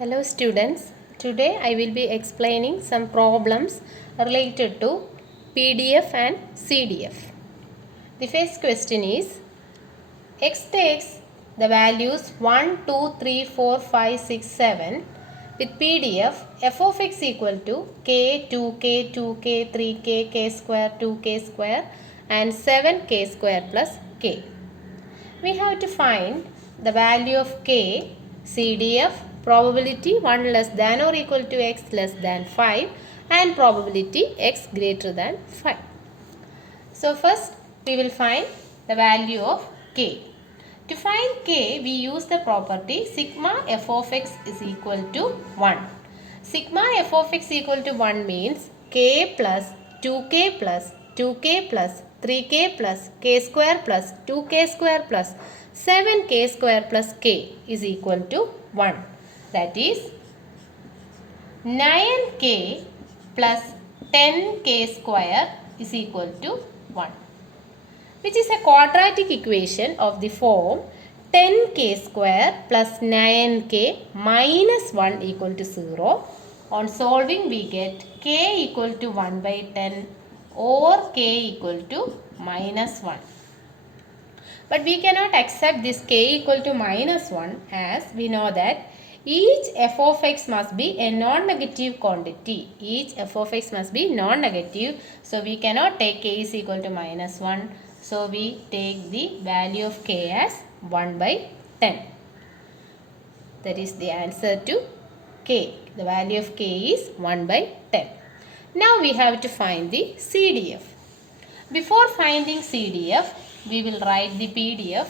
Hello students, today I will be explaining some problems related to PDF and CDF. The first question is, X takes the values 1, 2, 3, 4, 5, 6, 7 with PDF f of x equal to k, 2k, 2k, 3k, k square, 2k square and 7k square plus k. We have to find the value of k, CDF, probability 1 less than or equal to x less than 5 and probability x greater than 5. So first we will find the value of k. To find k, we use the property sigma f of x is equal to 1. Sigma f of x equal to 1 means k plus 2k plus 2k plus 3k plus k square plus 2k square plus 7k square plus k is equal to 1. That is 9k plus 10k square is equal to 1, which is a quadratic equation of the form 10k square plus 9k minus 1 equal to 0. On solving, we get k equal to 1 by 10 or k equal to minus 1. But we cannot accept this k equal to minus 1 as we know that each f of x must be a non-negative quantity. Each f of x must be non-negative. So we cannot take k is equal to minus 1. So we take the value of k as 1 by 10. That is the answer to k. The value of k is 1 by 10. Now we have to find the CDF. Before finding CDF, we will write the PDF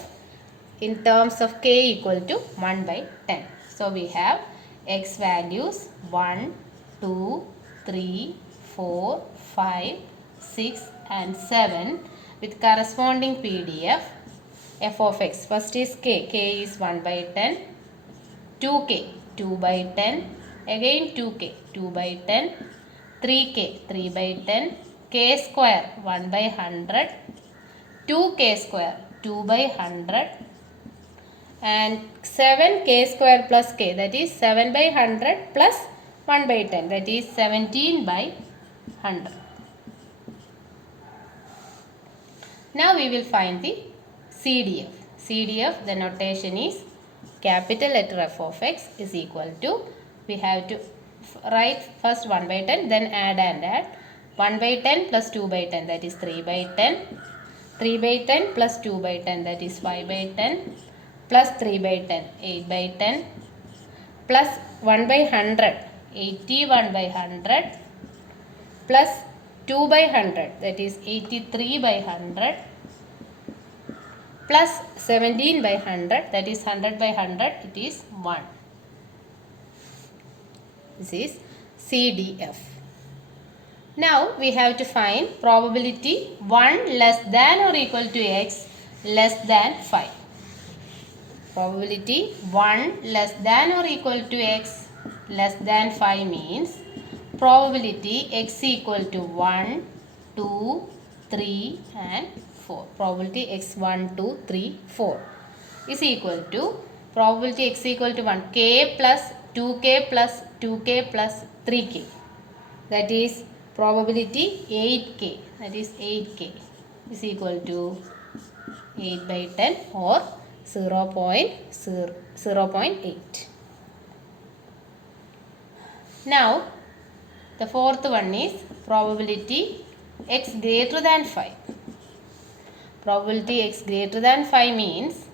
in terms of k equal to 1 by 10. So we have x values 1, 2, 3, 4, 5, 6 and 7 with corresponding PDF f of x. First is k is 1 by 10, 2k 2 by 10, again 2k 2 by 10, 3k 3 by 10, k square 1 by 100, 2k square 2 by 100 and 7k square plus k, that is 7 by 100 plus 1 by 10, that is 17 by 100. Now we will find the CDF. CDF, the notation is capital letter f of x is equal to, we have to write first 1 by 10, then add 1 by 10 plus 2 by 10, that is 3 by 10, 3 by 10 plus 2 by 10, that is 5 by 10, plus 3 by 10, 8 by 10, plus 1 by 100, 81 by 100, plus 2 by 100, that is 83 by 100, plus 17 by 100, that is 100 by 100, it is 1. This is CDF. Now we have to find probability 1 less than or equal to x less than 5. Probability 1 less than or equal to x less than 5 means probability x equal to 1, 2, 3 and 4. Probability x 1, 2, 3, 4 is equal to probability x equal to 1, k plus 2k plus 2k plus 3k. That is probability 8k, that is 8k is equal to 8 by 10 or 0.8. Now the fourth one is probability x greater than 5. Probability x greater than 5 means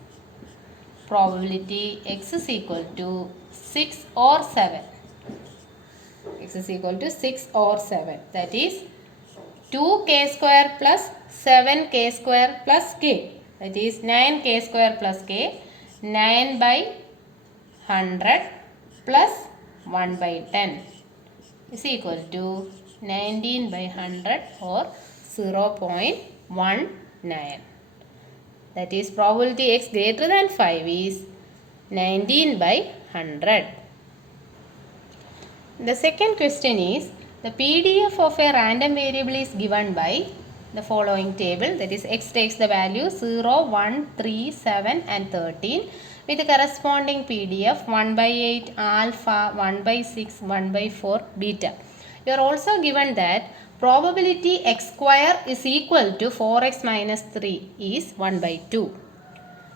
probability x is equal to 6 or 7. X is equal to 6 or 7. That is 2k square plus 7k square plus k. That is 9k square plus k. 9 by 100 plus 1 by 10 is equal to 19 by 100 or 0.19. That is probability x greater than 5 is 19 by 100. The second question is, the PDF of a random variable is given by the following table, that is x takes the value 0, 1, 3, 7 and 13 with the corresponding PDF 1 by 8 alpha, 1 by 6, 1 by 4 beta. You are also given that probability x square is equal to 4x minus 3 is 1 by 2.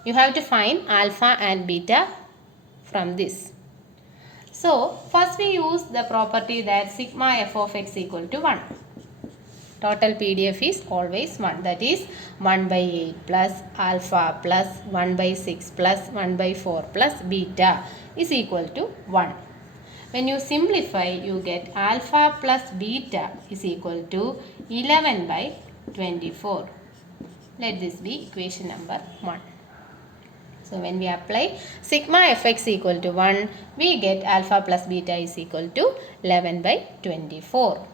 You have to find alpha and beta from this. So first we use the property that sigma f of x equal to 1. Total PDF is always 1, that is 1 by 8 plus alpha plus 1 by 6 plus 1 by 4 plus beta is equal to 1. When you simplify, you get alpha plus beta is equal to 11 by 24. Let this be equation number 1. So when we apply sigma fx equal to 1, we get alpha plus beta is equal to 11 by 24.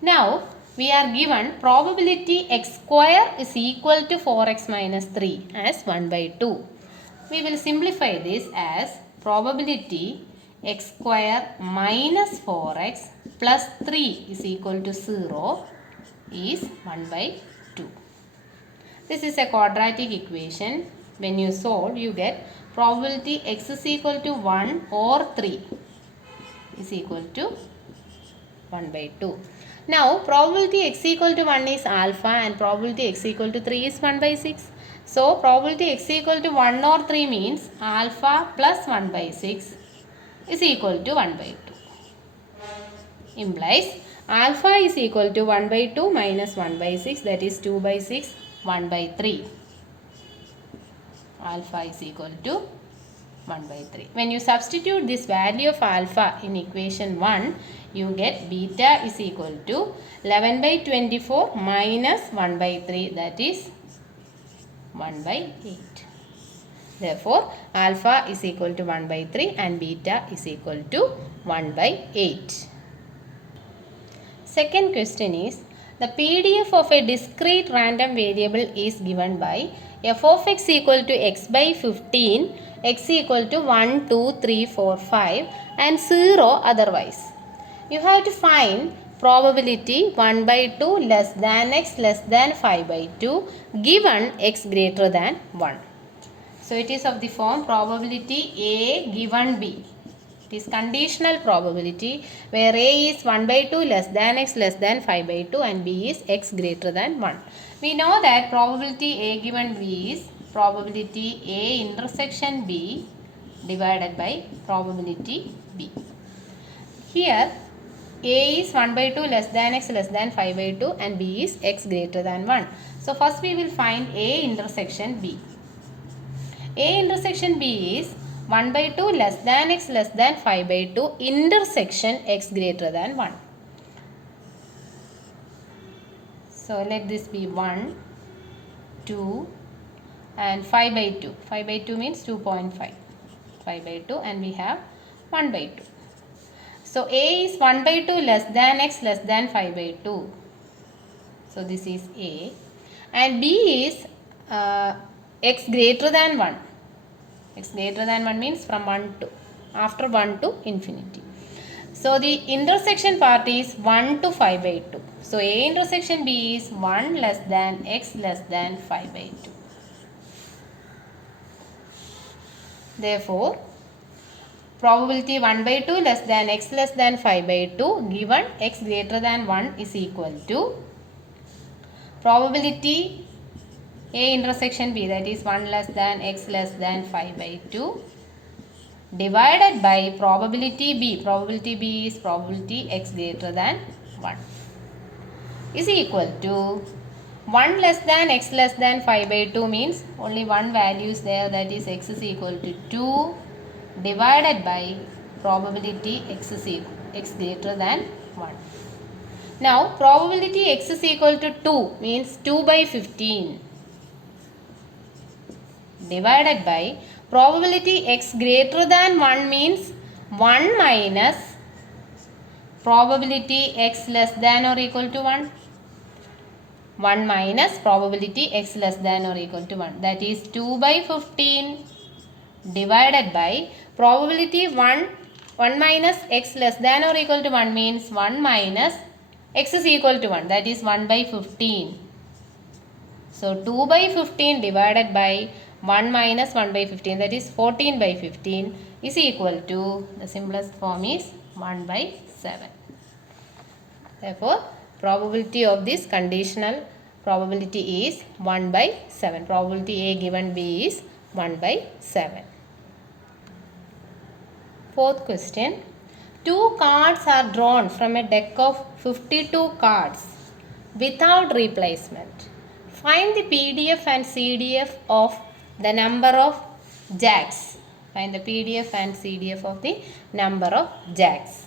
Now we are given probability x square is equal to 4x minus 3 as 1 by 2. We will simplify this as probability x square minus 4x plus 3 is equal to 0 is 1 by 2. This is a quadratic equation. When you solve, you get probability x is equal to 1 or 3 is equal to 1 by 2. Now probability x equal to 1 is alpha and probability x equal to 3 is 1 by 6. So probability x equal to 1 or 3 means alpha plus 1 by 6 is equal to 1 by 2. Implies alpha is equal to 1 by 2 minus 1 by 6, that is 2 by 6, 1 by 3. Alpha is equal to 1 by 3. When you substitute this value of alpha in equation 1, you get beta is equal to 11 by 24 minus 1 by 3, that is 1 by 8. Therefore, alpha is equal to 1 by 3 and beta is equal to 1 by 8. Second question is, the PDF of a discrete random variable is given by f of x equal to x by 15, x equal to 1, 2, 3, 4, 5 and 0 otherwise. You have to find probability 1 by 2 less than x less than 5 by 2 given x greater than 1. So it is of the form probability A given B. It is conditional probability where A is 1 by 2 less than x less than 5 by 2 and B is x greater than 1. We know that probability A given B is probability A intersection B divided by probability B. Here A is 1 by 2 less than x less than 5 by 2 and B is x greater than 1. So first we will find A intersection B. A intersection B is 1 by 2 less than x less than 5 by 2 intersection x greater than 1. So let this be 1, 2 and 5 by 2. 5 by 2 means 2.5. 5 by 2 and we have 1 by 2. So A is 1 by 2 less than x less than 5 by 2. So this is A. And B is x greater than 1. X greater than 1 means from 1 to, after 1 to infinity. So the intersection part is 1 to 5 by 2. So A intersection B is 1 less than x less than 5 by 2. Therefore, probability 1 by 2 less than x less than 5 by 2 given x greater than 1 is equal to probability A intersection B, that is 1 less than x less than 5 by 2 divided by probability B. Probability B is probability x greater than 1 is equal to 1 less than x less than 5 by 2 means only one value is there, that is x is equal to 2 divided by probability x is equal, x greater than 1. Now probability x is equal to 2 means 2 by 15 divided by probability x greater than 1 means 1 minus probability x less than or equal to 1. 1 minus probability x less than or equal to 1, that is 2 by 15 divided by probability 1 minus x less than or equal to 1 means 1 minus x is equal to 1, that is 1 by 15. So 2 by 15 divided by 1 minus 1 by 15, that is 14 by 15 is equal to, the simplest form is 1 by 7. Therefore, probability of this conditional probability is 1 by 7. Probability A given B is 1 by 7. Fourth question. 2 cards are drawn from a deck of 52 cards without replacement. Find the PDF and CDF of the number of jacks. Find the PDF and CDF of the number of jacks.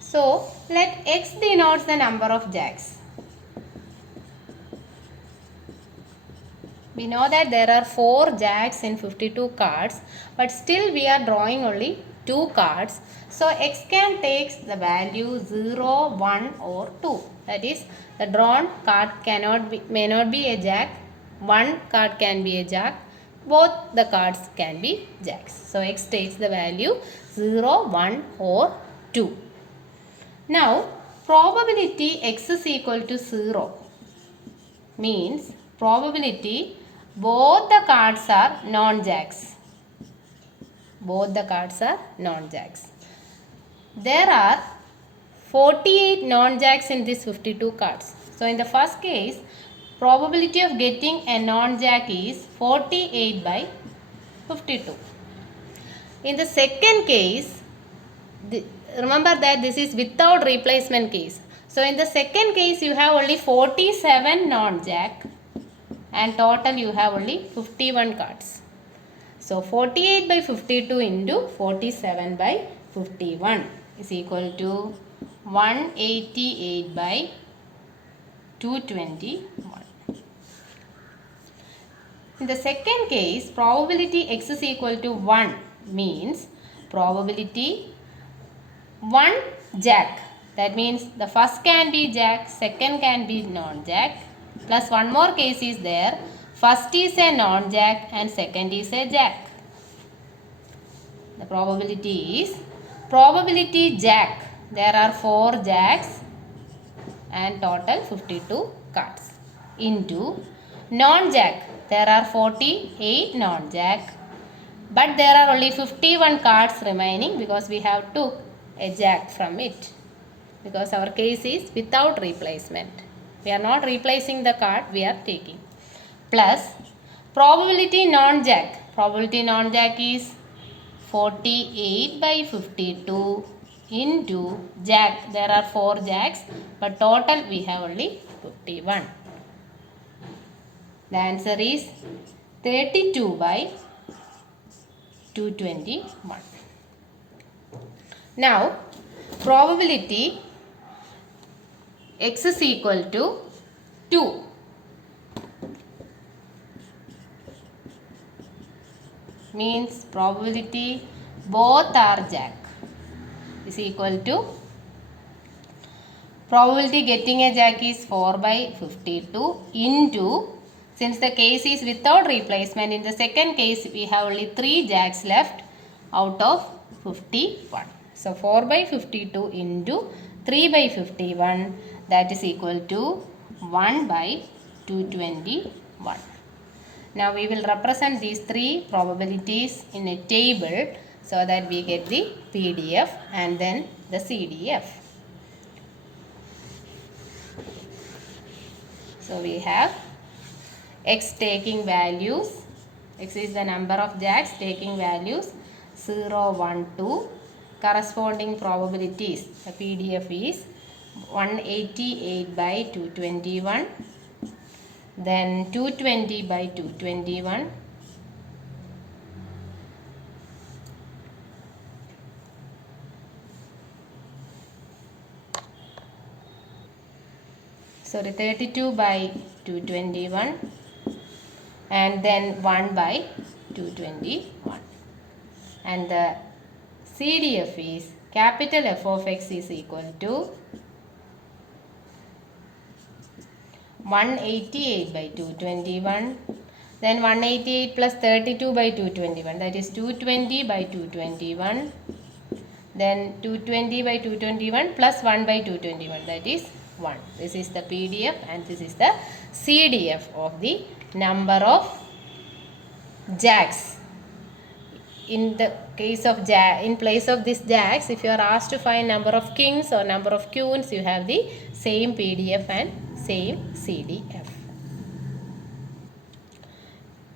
So, let X denotes the number of jacks. We know that there are 4 jacks in 52 cards, but still we are drawing only 2 cards. So, X can take the value 0, 1 or 2. That is, the drawn card may not be a jack. One card can be a jack. Both the cards can be jacks. So, X takes the value 0, 1 or 2. Now, probability X is equal to 0 means probability both the cards are non-jacks. Both the cards are non-jacks. There are 48 non-jacks in these 52 cards. So, in the first case, probability of getting a non-jack is 48 by 52. In the second case, remember that this is without replacement case. So, in the second case, you have only 47 non-jack and total you have only 51 cards. So, 48 by 52 into 47 by 51 is equal to 188 by 221. In the second case, probability X is equal to 1 means probability 1 jack. That means the first can be jack, second can be non-jack, plus one more case is there. First is a non-jack and second is a jack. The probability is probability jack. There are 4 jacks and total 52 cards into non-jack. There are 48 non-jack, but there are only 51 cards remaining because we have took a jack from it, because our case is without replacement. We are not replacing the card, we are taking. Plus probability non-jack. Probability non-jack is 48 by 52 into jack. There are 4 jacks, but total we have only 51. The answer is 32 by 221. Now, probability X is equal to 2. Means probability both are jack is equal to probability getting a jack is 4 by 52 into, since the case is without replacement, in the second case we have only 3 jacks left out of 51. So, 4 by 52 into 3 by 51, that is equal to 1 by 221. Now, we will represent these 3 probabilities in a table so that we get the PDF and then the CDF. So, we have X taking values. X is the number of jacks taking values 0, 1, 2. Corresponding probabilities. The PDF is 188 by 221. Then 220 by 221. Sorry, 32 by 221. And then 1 by 221. And the CDF is capital F of X is equal to 188 by 221. Then 188 plus 32 by 221, that is 220 by 221. Then 220 by 221 plus 1 by 221, that is 1. This is the PDF and this is the CDF of the number of jacks. In the case of in place of this jacks, if you are asked to find number of kings or number of queens, you have the same PDF and same CDF.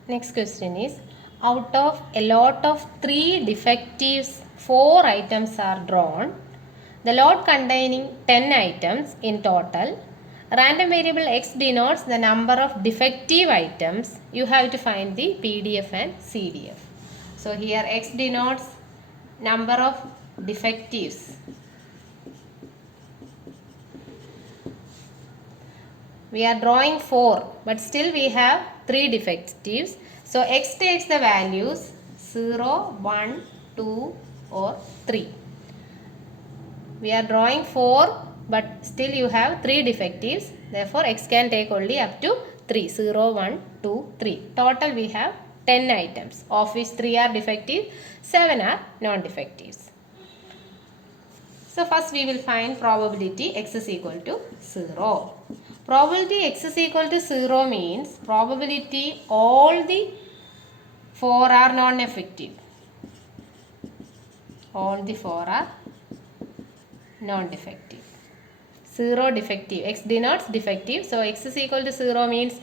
Next question is, out of a lot of 3 defectives, 4 items are drawn. The lot containing 10 items in total. Random variable x denotes the number of defective items. You have to find the PDF and CDF. So here x denotes number of defectives. We are drawing 4, but still we have 3 defectives. So x takes the values 0, 1, 2 or 3. We are drawing 4, but still you have 3 defectives. Therefore x can take only up to 3. 0, 1, 2, 3. Total we have 10 items, of which 3 are defective, 7 are non-defectives. So first we will find probability x is equal to 0. Probability x is equal to 0 means probability all the 4 are non-effective. All the 4 are non-defective. 0 defective. X denotes defective. So x is equal to 0 means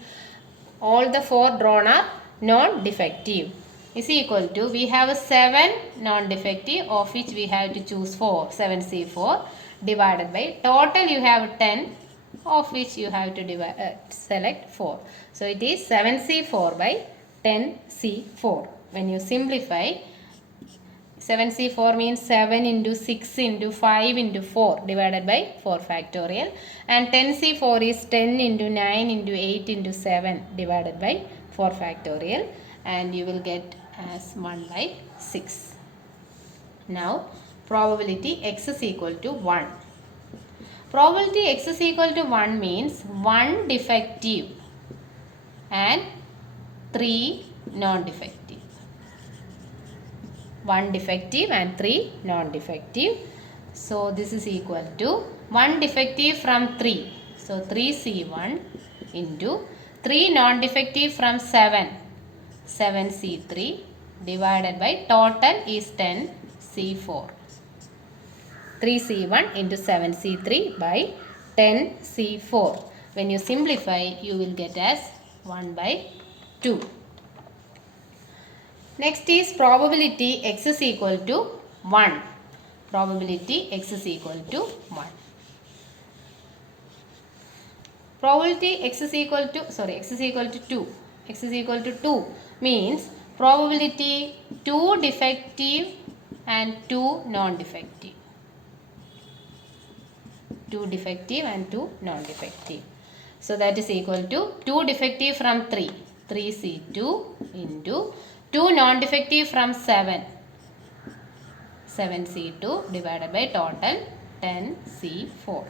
all the 4 drawn are non-defective. Is equal to, we have a 7 non-defective, of which we have to choose 4. 7C4 divided by total you have 10, of which you have to select 4. So it is 7C4 by 10C4. When you simplify, 7C4 means 7 into 6 into 5 into 4 divided by 4 factorial, and 10C4 is 10 into 9 into 8 into 7 divided by 4 factorial, and you will get as 1 by 6. Now probability x is equal to 1. Probability x is equal to 1 means 1 defective and 3 non-defective. 1 defective and 3 non-defective. So this is equal to 1 defective from 3. So 3C1 into 3 non-defective from 7. 7C3 divided by total is 10C4. 3C1 into 7C3 by 10C4. When you simplify, you will get as 1 by 2. Next is probability x is equal to 1. Probability x is equal to 1. Probability x is equal to, x is equal to 2. X is equal to 2 means probability 2 defective and 2 non-defective. 2 defective and 2 non-defective. So that is equal to 2 defective from 3. 3C2 into 2 non-defective from 7. 7C2 divided by total 10C4.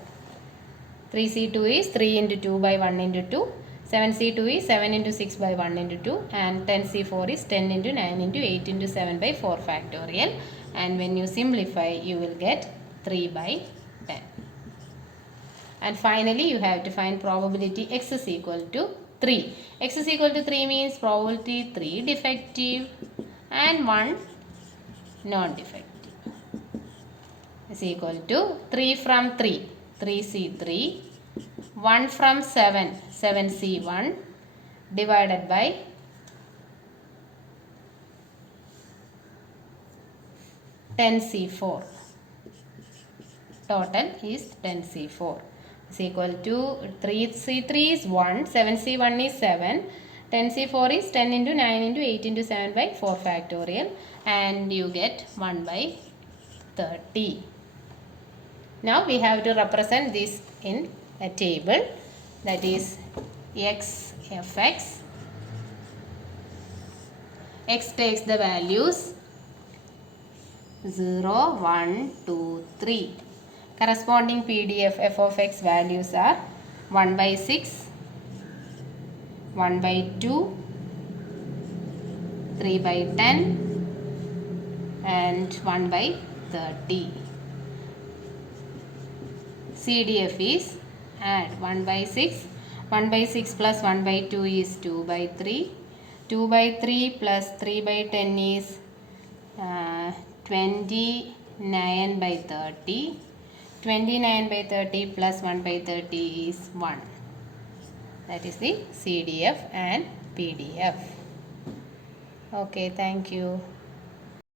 3C2 is 3 into 2 by 1 into 2. 7C2 is 7 into 6 by 1 into 2. And 10C4 is 10 into 9 into 8 into 7 by 4 factorial. And when you simplify, you will get 3 by 10. And finally, you have to find probability x is equal to 3. X is equal to 3 means probability 3 defective and 1 non-defective is equal to 3 from 3. 3C3, 1 from 7, 7C1 divided by (10C4). Total is 10C4 is equal to 3C3 is 1, 7C1 is 7, 10C4 is 10 into 9 into 8 into 7 by 4 factorial, and you get 1 by 30. Now we have to represent this in a table, that is x f x. X takes the values 0, 1, 2, 3. Corresponding PDF f of x values are 1 by 6, 1 by 2, 3 by 10 and 1 by 30. CDF is add 1 by 6, 1 by 6 plus 1 by 2 is 2 by 3, 2 by 3 plus 3 by 10 is 29 by 30. 29 by 30 plus 1 by 30 is 1. That is the CDF and PDF. Okay, thank you.